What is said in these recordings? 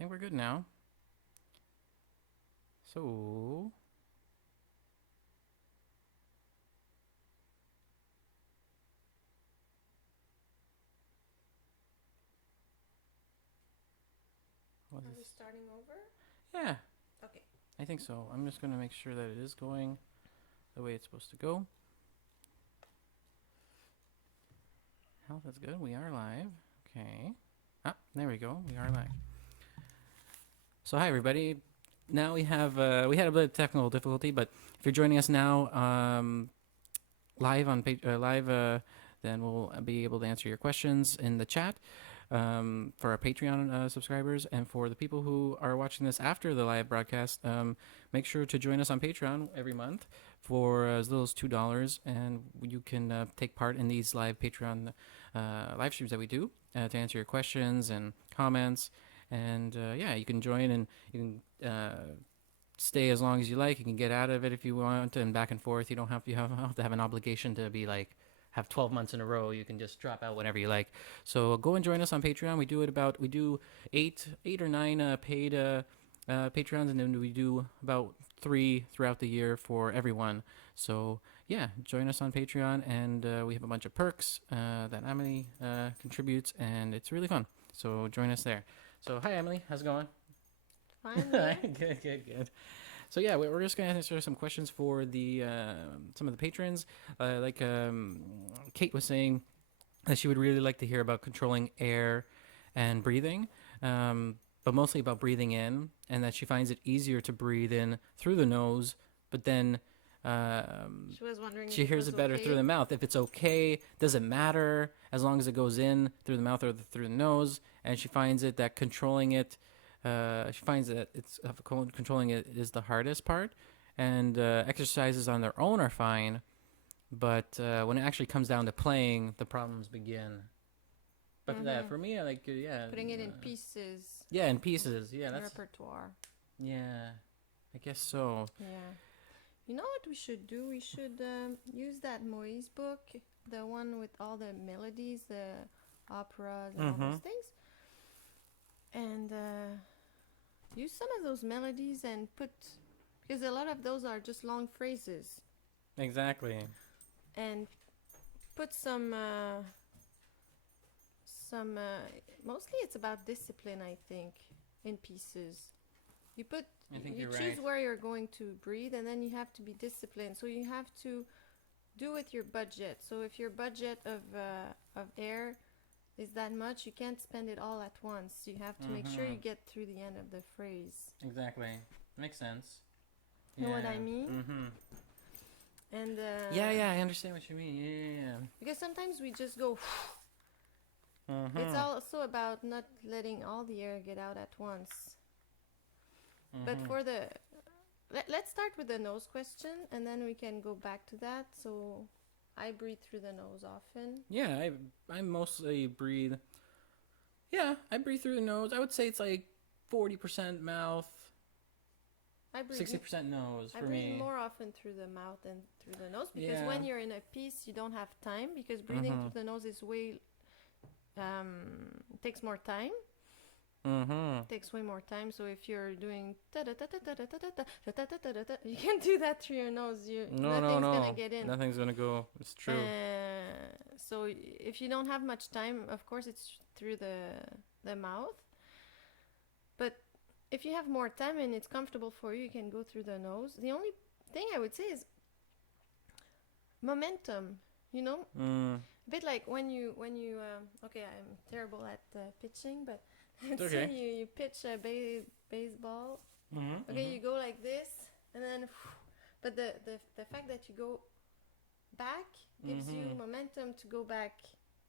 think we're good now. So Are we starting over? Yeah. Okay. I think so. I'm just going to make sure that it is going the way it's supposed to go. Health is good. We are live. Okay. Ah, there we go. We are live. So hi everybody. Now we have we had a bit of technical difficulty, but if you're joining us now live on then we'll be able to answer your questions in the chat for our Patreon subscribers, and for the people who are watching this after the live broadcast, make sure to join us on Patreon every month for as little as $2, and you can take part in these live Patreon live streams that we do to answer your questions and comments. And yeah, you can join and you can stay as long as you like. You can get out of it if you want, and back and forth. You don't have to have an obligation to be like have 12 months in a row. You can just drop out whenever you like. So go and join us on Patreon. We do eight or nine paid Patreons, and then we do about 3 throughout the year for everyone. So yeah, join us on Patreon, and we have a bunch of perks that Emily contributes, and it's really fun. So join us there. So hi Emily, how's it going? Fine. Yeah. Good. So yeah, we're just gonna answer some questions for the some of the patrons. Kate was saying that she would really like to hear about controlling air and breathing, but mostly about breathing in, and that she finds it easier to breathe in through the nose, but then She was wondering she if it hears was it better okay. through the mouth. If it's okay, does it matter as long as it goes in through the mouth or through the nose? And she finds it that controlling it, she finds that controlling it is the hardest part. And exercises on their own are fine, but when it actually comes down to playing, the problems begin. But for me, I like Putting it in pieces. Yeah, in pieces. Yeah, that's repertoire. Yeah, I guess so. Yeah. You know what we should do? We should use that Moise book, the one with all the melodies, the operas, and all those things, and use some of those melodies and put, because a lot of those are just long phrases. Exactly. And put some mostly it's about discipline, I think, in pieces. You choose right. where you're going to breathe, and then you have to be disciplined. So you have to do with your budget. So if your budget of air is that much, you can't spend it all at once. You have to make sure you get through the end of the phrase. Exactly. Makes sense. You know what I mean? And yeah, I understand what you mean. Yeah. Because sometimes we just go. It's also about not letting all the air get out at once. But for the let's start with the nose question, and then we can go back to that. So I breathe through the nose often. Yeah, I mostly breathe. Yeah, I breathe through the nose. I would say it's like 40% mouth, 60% nose for me. I breathe more often through the mouth than through the nose, because when you're in a piece, you don't have time, because breathing through the nose is way takes more time. Takes way more time. So if you're doing you can't do that through your nose. Nothing's gonna get in. Nothing's gonna go. It's true. So if you don't have much time, of course it's through the mouth. But if you have more time and it's comfortable for you, you can go through the nose. The only thing I would say is momentum. You know, a bit like when you okay, I'm terrible at pitching, but let's say you pitch a baseball. Okay, you go like this, and then, but the fact that you go back gives you momentum to go back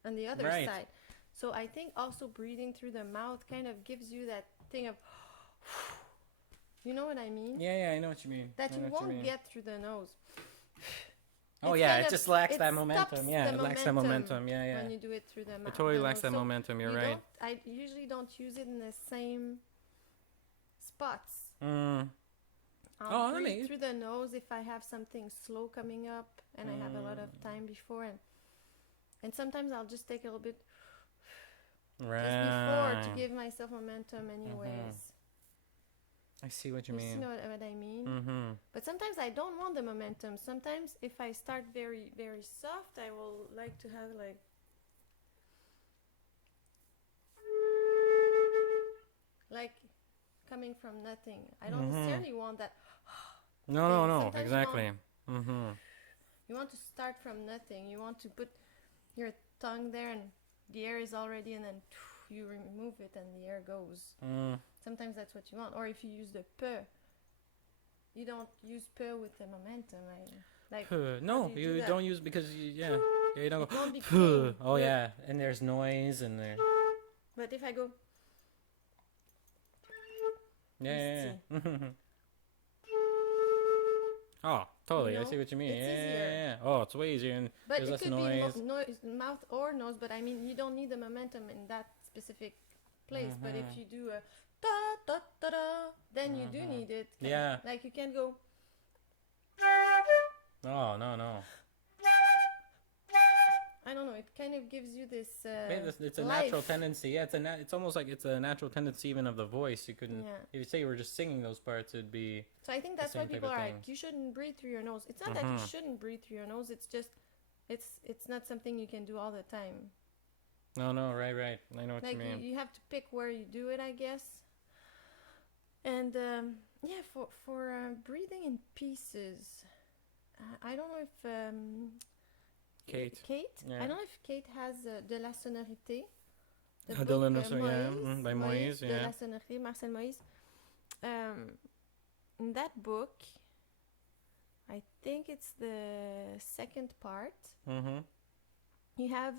on the other side. So I think also breathing through the mouth kind of gives you that thing of, you know what I mean? Yeah, I know what you mean. That you won't get through the nose. Oh yeah, it just lacks that momentum. Yeah, it lacks that momentum. Yeah. When you do it through the mouth. It totally lacks that momentum. You're right. I usually don't use it in the same spots. I'll breathe through the nose if I have something slow coming up and I have a lot of time before, and sometimes I'll just take a little bit Right. Just before to give myself momentum anyways. I see what you mean. You know what I mean? But sometimes I don't want the momentum. Sometimes if I start very, very soft, I will like to have like coming from nothing. I don't necessarily want that. No, exactly. You want to start from nothing. You want to put your tongue there and the air is already, and then you remove it and the air goes. Sometimes that's what you want. Or if you use the p, you don't use p with the momentum. No, you don't use, because you don't go. Oh yeah, and there's noise and there. But if I go, yeah. Oh, totally. I see what you mean. It's easier. Oh, it's way easier, and but there's it less could noise. be mouth or nose. But I mean, you don't need the momentum in that specific place. But if you do a da da da da, then you do need it. Yeah. Like you can go. Oh no. I don't know. It kind of gives you this. It's a life. natural tendency. Yeah, it's almost like it's a natural tendency even of the voice. You couldn't. Yeah. If you say you were just singing those parts, it'd be. So I think that's why people are like, you shouldn't breathe through your nose. It's not that you shouldn't breathe through your nose. It's just, it's not something you can do all the time. No, right. I know what you mean. You have to pick where you do it, I guess. And for breathing in pieces, I don't know if Kate. Yeah. I don't know if Kate has De la Sonorité. By Moïse, De la Sonorité, Marcel Moïse. In that book, I think it's the second part. You have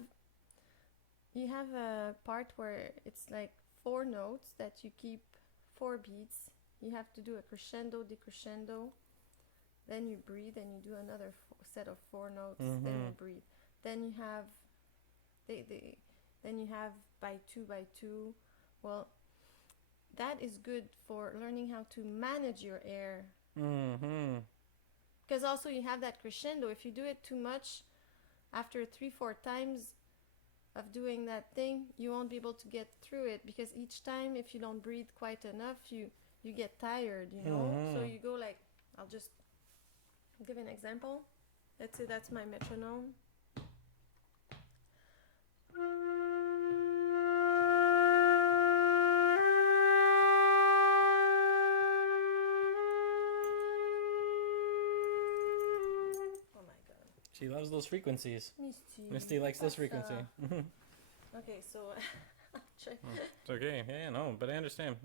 a part where it's like 4 notes that you keep 4 beats. You have to do a crescendo, decrescendo. Then you breathe and you do another set of 4 notes. Then you breathe. Then you have then you have by 2 by 2. Well, that is good for learning how to manage your air. Because also you have that crescendo. If you do it too much, after 3-4 times of doing that thing, you won't be able to get through it, because each time, if you don't breathe quite enough, you get tired, you know. So you go like, I'll just give an example. Let's say that's my metronome. She loves those frequencies. Misty likes this frequency. Okay, so I'll check. It's okay. Yeah, no, but I understand.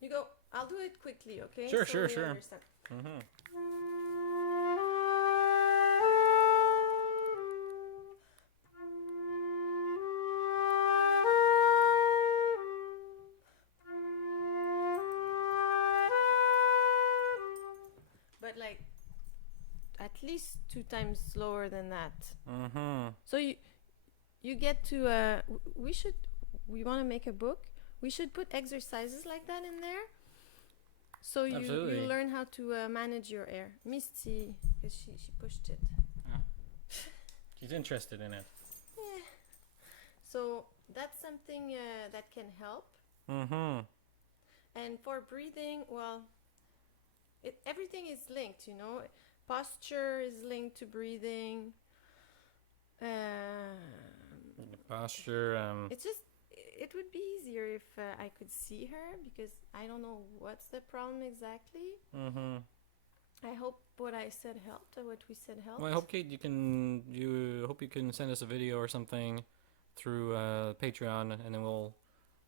You go. I'll do it quickly, okay? Sure. Understand. But like at least 2 times slower than that. So you get to we want to make a book. We should put exercises like that in there, so you learn how to manage your air. Misty, because she pushed it. She's interested in it. Yeah. So that's something that can help. And for breathing, well, everything is linked, you know. Posture is linked to breathing. Posture. It's just, it would be easier if I could see her, because I don't know what's the problem exactly. I hope what I said helped, or what we said helped. Well, I hope, Kate, you can send us a video or something through Patreon, and then we'll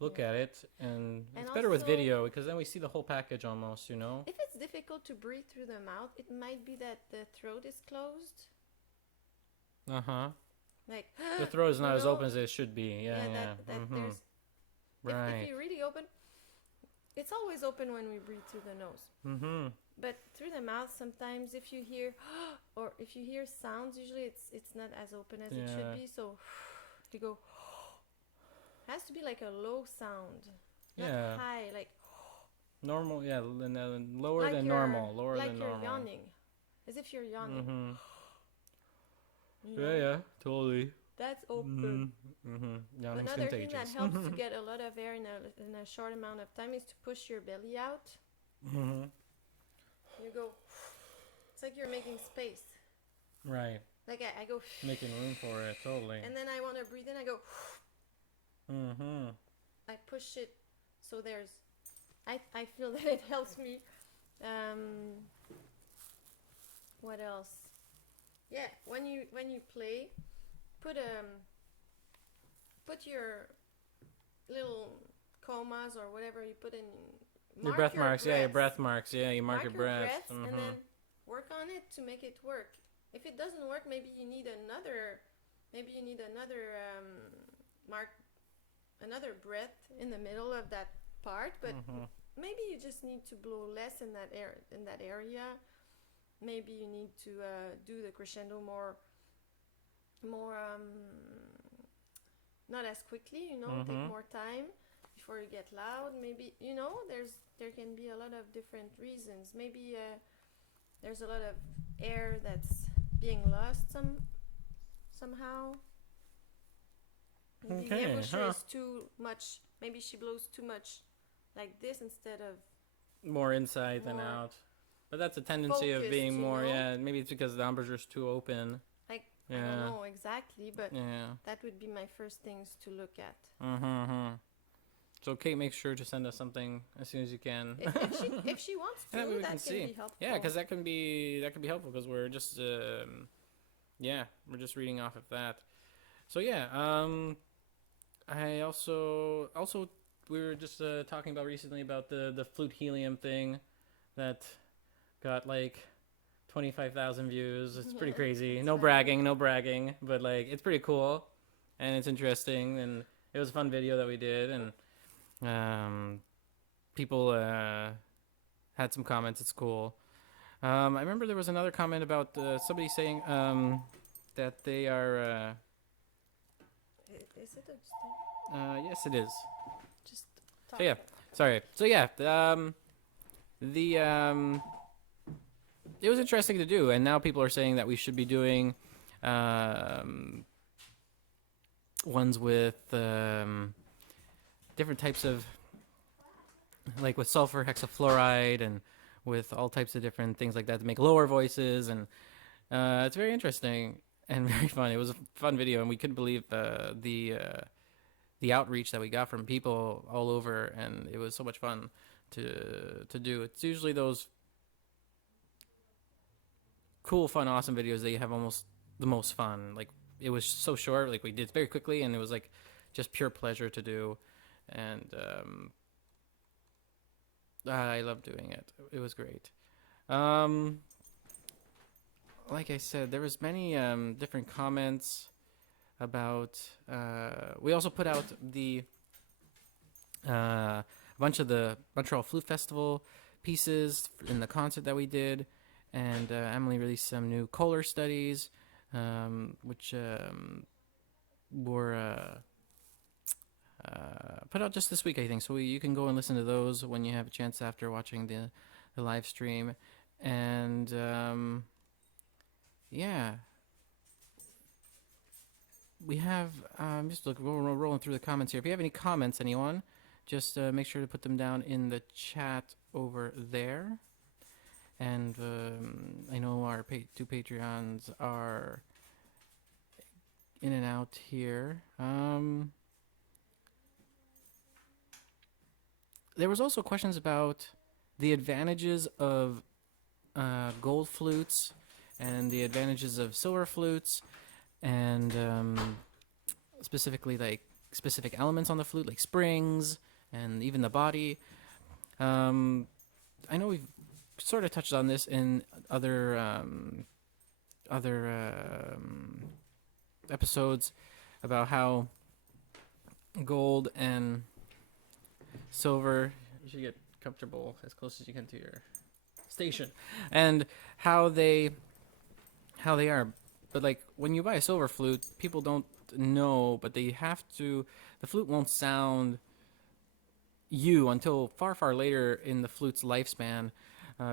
look at it. And it's better with video, because then we see the whole package almost, you know. If it's difficult to breathe through the mouth, it might be that the throat is closed. Like the throat is not as open as it should be. Yeah. There's, if you really open, it's always open when we breathe through the nose. But through the mouth, sometimes if you hear or if you hear sounds, usually it's not as open as it should be. So you go. It has to be like a low sound, not high, like normal. Yeah, lower than normal. Lower than normal. Like you're yawning, as if you're yawning. Yeah, totally. That's open. Yawning's Another thing that contagious. helps to get a lot of air in a short amount of time is to push your belly out. You go. It's like you're making space. Right. Like I go. Making room for it, totally. And then I want to breathe in. I go. I push it, so there's. I feel that it helps me. What else? Yeah, when you play, put your little comas or whatever you put in. Your breath marks, yeah, your breath marks, yeah, you mark your breath. And then work on it to make it work. If it doesn't work, maybe you need another mark, another breath in the middle of that part. But maybe you just need to blow less in that area. Maybe you need to do the crescendo more not as quickly, take more time before you get loud. Maybe there can be a lot of different reasons. Maybe there's a lot of air that's being lost somehow. Maybe the embouchure is too much. Maybe she blows too much like this instead of more inside than out. But that's a tendency of being more, maybe it's because the embouchure is too open. Like, I don't know exactly, but that would be my first things to look at. So Kate, make sure to send us something as soon as you can. If she wants to, that can be helpful. Yeah, because that can be helpful because we're just we're just reading off of that. So I also we were just talking about recently about the Flute Helium thing that got like 25,000 views. It's pretty crazy. No bragging, but like it's pretty cool and it's interesting, and it was a fun video that we did, and people had some comments. It's cool. I remember there was another comment about somebody saying that they are. Is it yes, it is. Just talk. So, yeah. Sorry. So it was interesting to do, and now people are saying that we should be doing ones with different types of, like with sulfur hexafluoride and with all types of different things like that to make lower voices, and it's very interesting and very fun. It was a fun video, and we couldn't believe the outreach that we got from people all over, and it was so much fun to do. It's usually those cool, fun, awesome videos that you have almost the most fun. Like, it was so short, like we did very quickly, and it was like just pure pleasure to do, and I love doing it. It was great. Like I said, there was many different comments about we also put out the a bunch of the Montreal Flute Festival pieces in the concert that we did, and Emily released some new Kohler studies, which were put out just this week, I think. So you can go and listen to those when you have a chance after watching the live stream. And we have just rolling through the comments here. If you have any comments, anyone, just make sure to put them down in the chat over there. And I know our two Patreons are in and out here. There was also questions about the advantages of gold flutes and the advantages of silver flutes, and specifically like specific elements on the flute, like springs and even the body. I know we've sort of touched on this in other episodes about how gold and silver, you should get comfortable as close as you can to your station, and how they are. But like when you buy a silver flute, people don't know, but they have to, the flute won't sound you until far later in the flute's lifespan,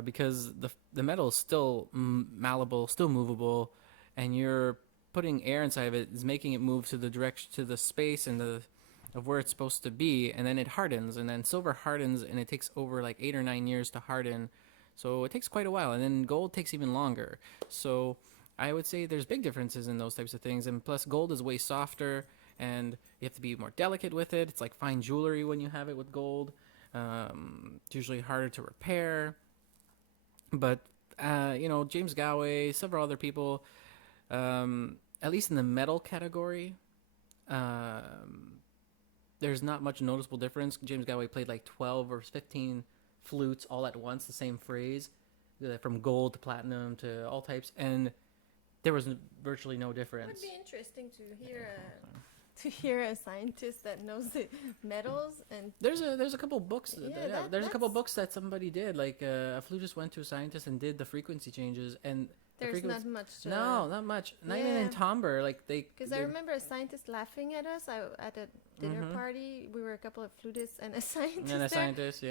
because the metal is still malleable, still movable, and you're putting air inside of it is making it move to the direction, to the space and the of where it's supposed to be, and then it hardens, and then silver hardens, and it takes over like 8 or 9 years to harden, so it takes quite a while, and then gold takes even longer. So I would say there's big differences in those types of things, and plus gold is way softer, and you have to be more delicate with it. It's like fine jewelry when you have it with gold. It's usually harder to repair, but James Galway, several other people, at least in the metal category, there's not much noticeable difference. James Galway played like 12 or 15 flutes all at once, the same phrase, from gold to platinum to all types, and there was virtually no difference. It would be interesting to hear a scientist that knows the metals. And there's a couple books. There's a couple books that somebody did. Like a flutist went to a scientist and did the frequency changes, and there's not much. No, not much. Not even in timbre. Like Because I remember a scientist laughing at us at a dinner party. We were a couple of flutists and a scientist.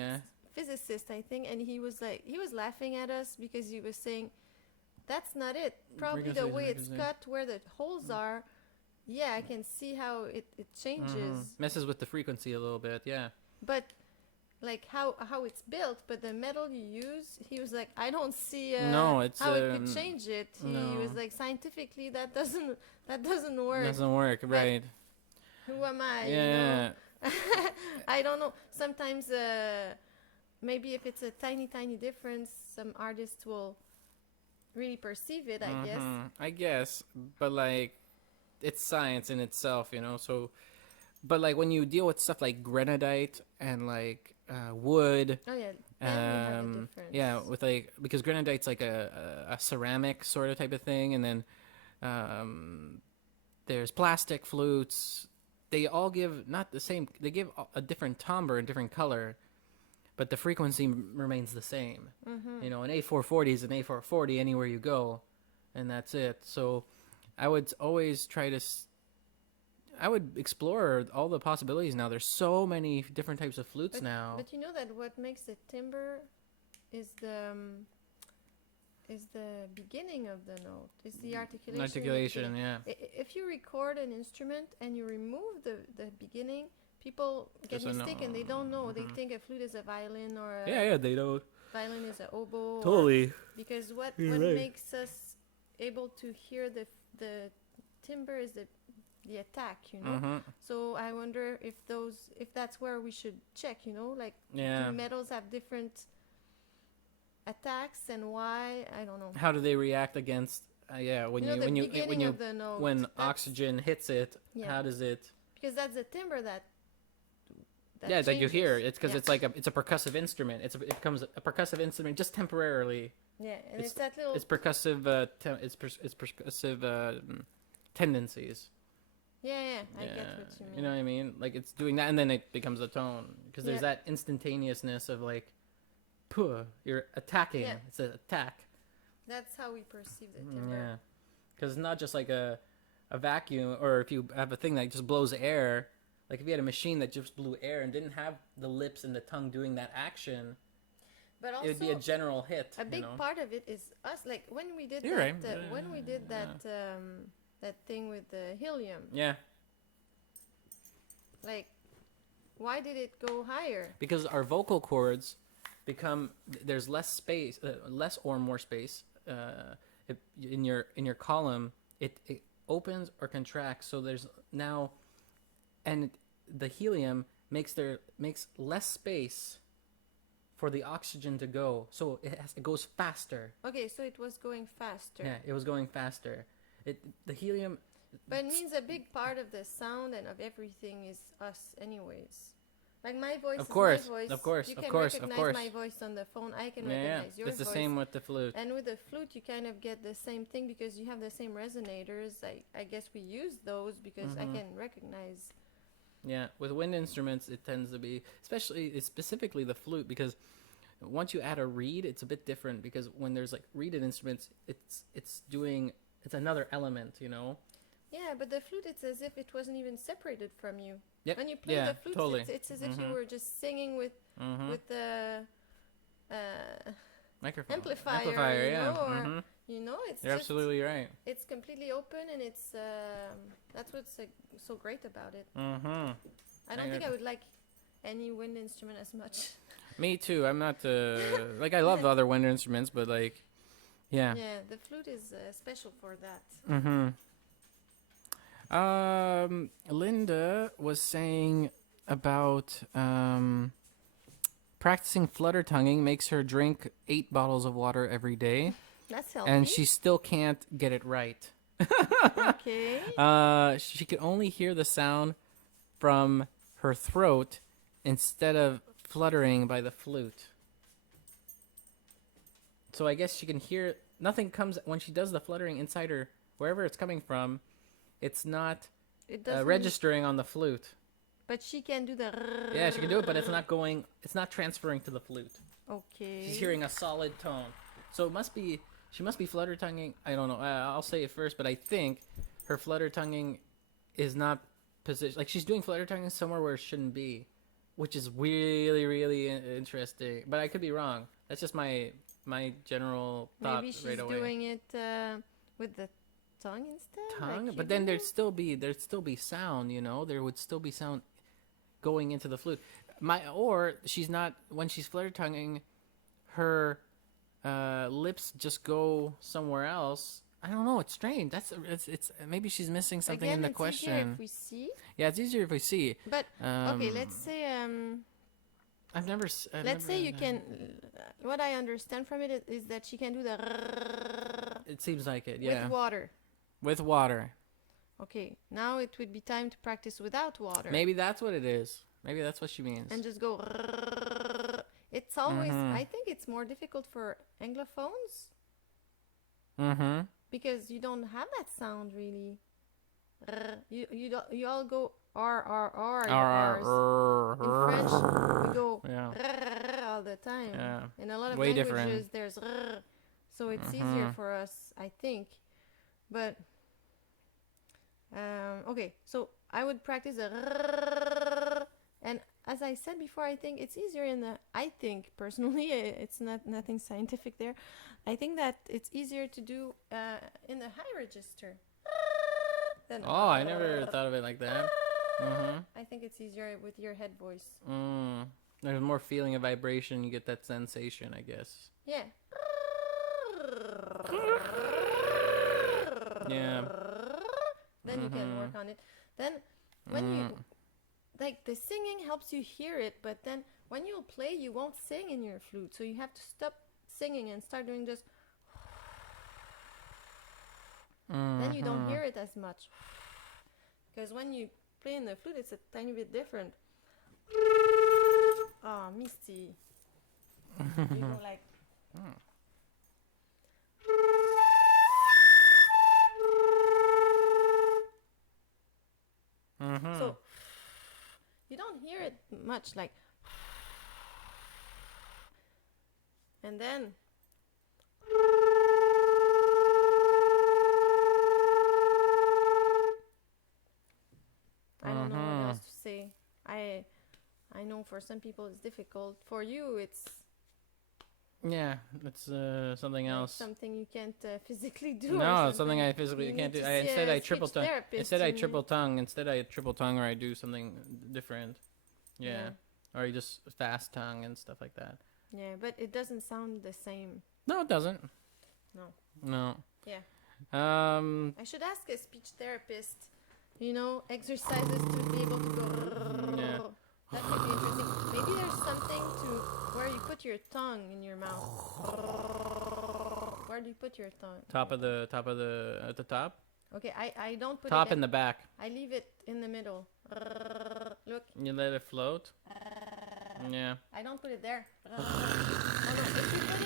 Physicist, I think, and he was laughing at us because he was saying, "That's not it. Probably the way it's cut, where the holes are. Yeah, I can see how it changes. Messes with the frequency a little bit, yeah. But like how it's built, but the metal you use, he was like, I don't see how it could change it. He was like, scientifically that doesn't work. Doesn't work, right? Who am I? Yeah. I don't know. Sometimes maybe if it's a tiny difference, some artists will really perceive it, I guess, but like, it's science in itself, so, but like when you deal with stuff like granite and like wood, with like, because granite's like a ceramic sort of type of thing, and then there's plastic flutes. They all give not the same, they give a different timbre and different color, but the frequency remains the same. An A440 is an A440 anywhere you go, and that's it. So I would always I would explore all the possibilities now. There's so many different types of flutes now. But you know that what makes the timbre is the beginning of the note. It's the articulation. Articulation, yeah. If you record an instrument and you remove the beginning, people get mistaken. They don't know. They think a flute is a violin or they don't. Violin is an oboe. Totally. Because what makes us able to hear the timbre is the attack, So I wonder if that's where we should check, like do metals have different attacks and why? I don't know. How do they react against when oxygen hits it? How does it? Because that's the timbre that that you hear. It's because it's like it's a percussive instrument. It becomes a percussive instrument just temporarily. Yeah, and it's that little. It's percussive. It's percussive tendencies. Yeah, I get what you mean. You know what I mean? Like it's doing that, and then it becomes a tone because there's that instantaneousness of like, you're attacking. Yeah. It's an attack. That's how we perceive the timbre. Yeah, because it's not just like a vacuum, or if you have a thing that just blows air. Like if you had a machine that just blew air and didn't have the lips and the tongue doing that action, but also it would be a general hit. A big part of it is us. Like when we did that thing with the helium. Yeah. Like, why did it go higher? Because our vocal cords there's less space, less or more space in your column. It opens or contracts. So there's now. And the helium makes less space for the oxygen to go, so it goes faster. Okay, so it was going faster. Yeah, it was going faster. The helium. But it means a big part of the sound and of everything is us, anyways. Like my voice. Of course, is my voice. Of course, you of can course, recognize of course. my voice on the phone. I can recognize your voice. It's the same with the flute. And with the flute, you kind of get the same thing because you have the same resonators. I guess we use those because I can recognize. Yeah, with wind instruments, it tends to be, specifically the flute, because once you add a reed, it's a bit different, because when there's like reeded instruments, it's another element, Yeah, but the flute, it's as if it wasn't even separated from you. Yep. When you play the flute, totally. It's as if you were just singing with the microphone amplifier, yeah. or You know, it's You're absolutely right. It's completely open, and it's that's what's so great about it. Mm-hmm. I don't think I would like any wind instrument as much. Me too. I'm not like I love other wind instruments, but like, yeah. Yeah, the flute is special for that. Mm-hmm. Linda was saying about practicing flutter tonguing makes her drink 8 bottles of water every day, That's healthy. and she still can't get it right. Okay. She could only hear the sound from her throat instead of fluttering by the flute. So I guess she can hear nothing comes when she does the fluttering inside her, wherever it's coming from. It's not registering on the flute. But she can do the. Yeah, she can do it, but it's not going. It's not transferring to the flute. Okay. She's hearing a solid tone, so it must be. She must be flutter tonguing. I don't know. I'll say it first, but I think her flutter tonguing is not positioned. Like she's doing flutter tonguing somewhere where it shouldn't be, which is really, really interesting. But I could be wrong. That's just my general thought. Maybe she's right away. doing it with the tongue instead. Tongue, like but then there'd still be sound. You know, there would still be sound going into the flute. Or she's not when she's flutter tonguing, her lips just go somewhere else. I don't know. It's strange. It's maybe she's missing something Again, in the it's question. easier if we see. Yeah, it's easier if we see. But okay, let's say let's say you can. What I understand from it is that she can do the. It seems like it. Yeah. With water. With water. Okay, now it would be time to practice without water. Maybe that's what it is. Maybe that's what she means. And just go. It's always. I think it's more difficult for Anglophones. Mm-hmm. Because you don't have that sound really. You all go R. In French, we go all the time. Yeah. In a lot of Way languages, different. there's so it's easier for us, I think. But okay, so I would practice and as I said before, I think it's easier I think personally, it's nothing scientific there. I think that it's easier to do in the high register. Than I never thought of it like that. Mm-hmm. I think it's easier with your head voice. There's more feeling of vibration. You get that sensation, I guess. Yeah. Yeah. Then you can work on it. Then when you like the singing helps you hear it, but then when you play, you won't sing in your flute, so you have to stop singing and start doing just. Then you don't hear it as much, because when you play in the flute, it's a tiny bit different. Oh, Misty. You go like. So you don't hear it much, like. And then. I don't know what else to say. I know for some people it's difficult. For you, it's. Yeah, it's something else. Something you can't physically do. No, something I physically can't do. Instead, I triple tongue. Instead, I triple tongue, or I do something different. Yeah. Or you just fast tongue and stuff like that. Yeah, but it doesn't sound the same. No, it doesn't. No. Yeah. I should ask a speech therapist. You know, exercises to be able to go. Yeah. That could be interesting. Maybe there's something to where you put your tongue in your mouth. Where do you put your tongue? At the top. Okay, I don't put top it in the back. I leave it in the middle. Look. You let it float. Yeah. I don't put it there. Oh, no, if you put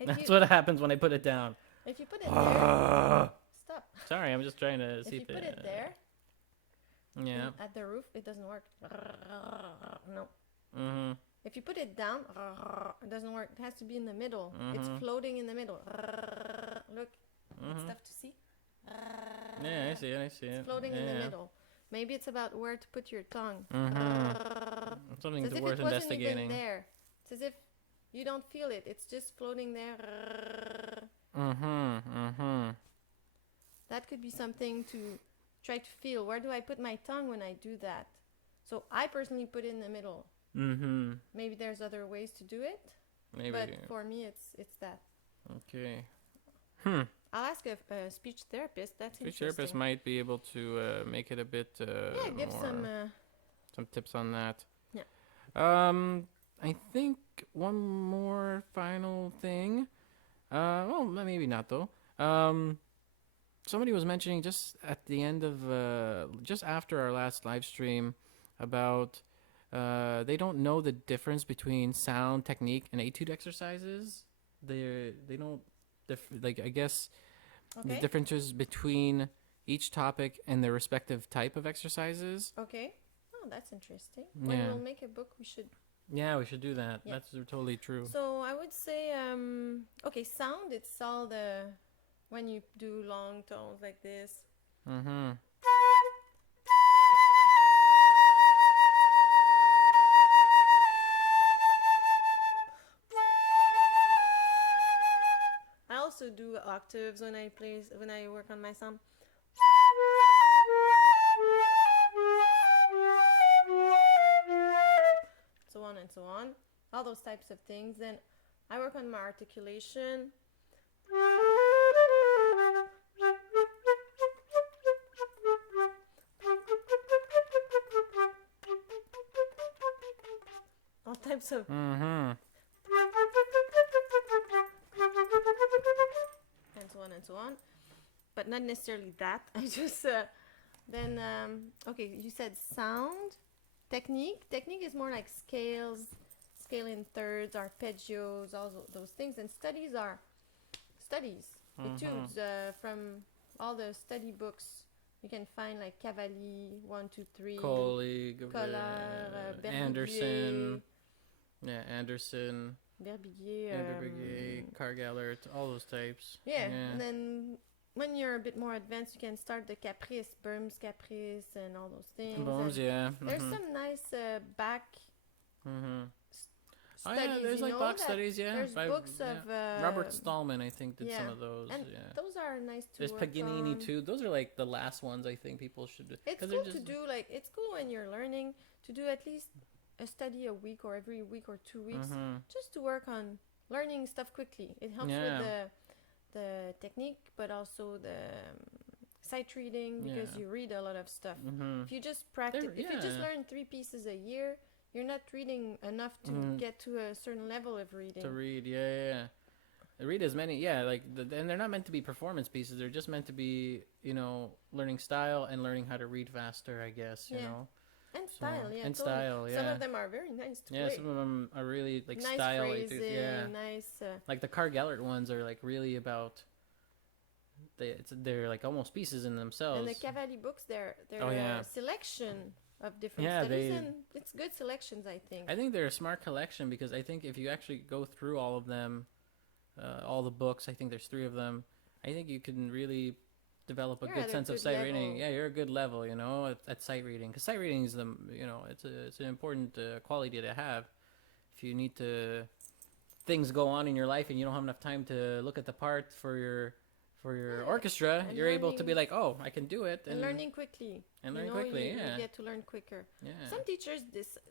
it, That's what happens when I put it down. If you put it there, stop. Sorry, I'm just trying to see if you put it there. Yeah. At the roof, it doesn't work. No. Mm-hmm. If you put it down, it doesn't work. It has to be in the middle. It's floating in the middle. Look, it's tough to see. Yeah, I see it. It's floating in the middle. Maybe it's about where to put your tongue. Something it's as worth if it wasn't investigating. even there. It's as if you don't feel it. It's just floating there. That could be something to try to feel. Where do I put my tongue when I do that? So I personally put it in the middle. Maybe there's other ways to do it. Maybe. But for me, it's that. Okay. I'll ask a speech therapist. That's Speech interesting. therapist might be able to make it a bit give more, some tips on that. Yeah. I think one more final thing. Well, maybe not though. Somebody was mentioning just at the end of just after our last live stream about they don't know the difference between sound technique and etude exercises. They don't like, I guess the differences between each topic and their respective type of exercises. Okay. Oh, that's interesting. When we'll make a book, we should. Yeah, we should do that. Yeah. That's totally true. So I would say, sound. It's all when you do long tones like this. I also do octaves when I work on my sound. So on and so on. All those types of things. Then I work on my articulation. All types of. And so on and so on. But not necessarily that. I just. Then, you said sound. Technique is more like scale in thirds, arpeggios, all those things. And studies are etudes from all the study books. You can find like Cavalli, 1, 2, 3, Collard, Anderson, Verbier, Cargallert, all those types. Yeah, and then when you're a bit more advanced, you can start the caprice, Böhm's caprice, and all those things. There's some nice back studies. There's like Bach studies, There's books of Robert Stallman, I think, did some of those. And those are nice to There's work Paganini on. too. Those are like the last ones I think people should do. It's cool to do it's cool when you're learning to do at least a study a week or every week or 2 weeks, just to work on learning stuff quickly. It helps with the technique, but also the sight reading, because you read a lot of stuff. If you just practice, if you just learn 3 pieces a year, you're not reading enough to get to a certain level of reading. To read, read as many, and they're not meant to be performance pieces. They're just meant to be, learning style and learning how to read faster, I guess, you know. And style, and totally. style, Some of them are very nice to play. Yeah, some of them are really like nice style, phrasing, nice. Like the Cargallert ones are like really about. They're like almost pieces in themselves. And the Cavalli books, they're a selection of different studies, and it's good selections, I think. I think they're a smart collection, because I think if you actually go through all of them, all the books, I think there's 3 of them. I think you can really develop a good sense of sight reading. Yeah, you're a good level, at sight reading, because sight reading is it's an important quality to have. If you need to, things go on in your life and you don't have enough time to look at the part for your orchestra, and you're able to be like, oh, I can do it, and learning quickly. You get to learn quicker. Yeah. Some teachers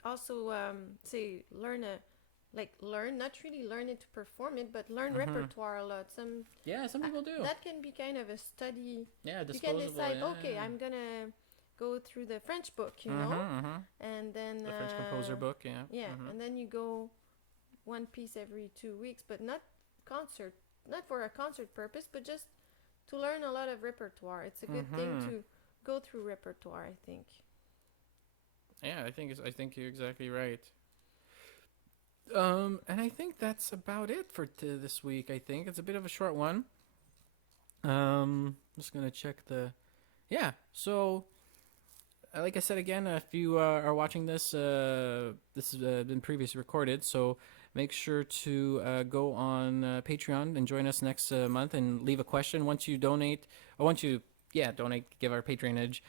also say not really learn it to perform it, but learn repertoire a lot. Some people do. That can be kind of a study. Yeah, you can decide, I'm gonna go through the French book, and then the French composer book, and then you go one piece every 2 weeks, but not for a concert purpose, but just to learn a lot of repertoire. It's a good thing to go through repertoire, I think. Yeah, I think you're exactly right. And I think that's about it for this week. I think it's a bit of a short one. Just gonna check so like I said again, if you are watching this, this has been previously recorded, so make sure to go on Patreon and join us next month and leave a question once you donate, give our patronage.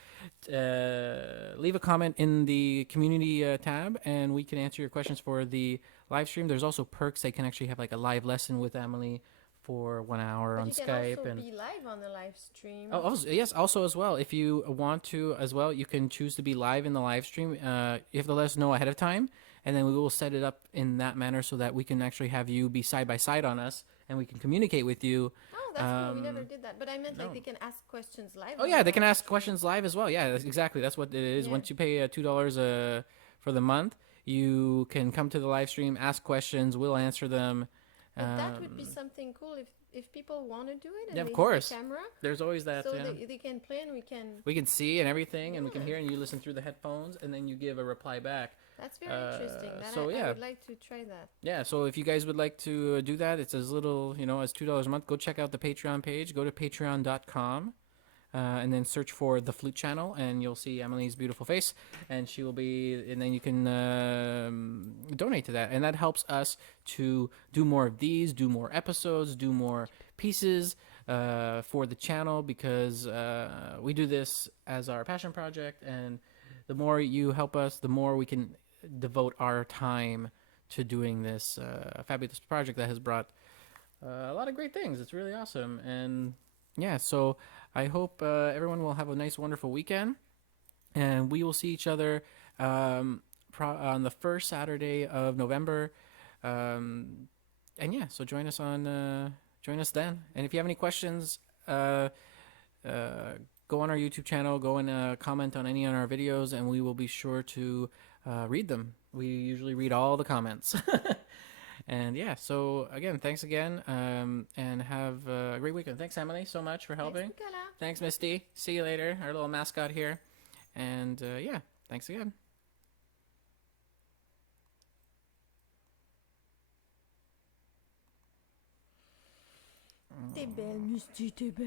Leave a comment in the community tab, and we can answer your questions for the live stream. There's also perks. I can actually have like a live lesson with Emily for 1 hour But on you can Skype. also And be live on the live stream. oh, also, yes, also as well, if you want to as well, you can choose to be live in the live stream. You have to let us know ahead of time, and then we will set it up in that manner so that we can actually have you be side by side on us, and we can communicate with you. Oh, that's cool. We never did that. But I meant like they can ask questions live. Oh on yeah, the they can live ask stream. questions live as well. Yeah, that's exactly. That's what it is. Yeah. Once you pay $2 for the month, you can come to the live stream, ask questions. We'll answer them. But that would be something cool if people want to do it and yeah, they of course. have a camera. There's always that. So Yeah. they can play and we can see and everything, and we can Yeah. hear, and you listen through the headphones, and then you give a reply back. That's very interesting. That so I yeah. would like to try that. Yeah, so if you guys would like to do that, it's as little, as $2 a month. Go check out the Patreon page. Go to patreon.com. And then search for the Flute Channel, and you'll see Emily's beautiful face, and she will be, and then you can donate to that, and that helps us to do more of these, do more episodes, do more pieces for the channel, because we do this as our passion project, and the more you help us, the more we can devote our time to doing this fabulous project that has brought a lot of great things. It's really awesome, and yeah, so I hope everyone will have a nice, wonderful weekend, and we will see each other on the first Saturday of November. And yeah, so join us then. And if you have any questions, go on our YouTube channel, go and comment on any of our videos, and we will be sure to read them. We usually read all the comments. And yeah, so again, thanks again, and have a great weekend. Thanks, Emily, so much for helping. Thanks, Misty. See you later, our little mascot here. And yeah, thanks again. T'es belle, Misty, t'es belle.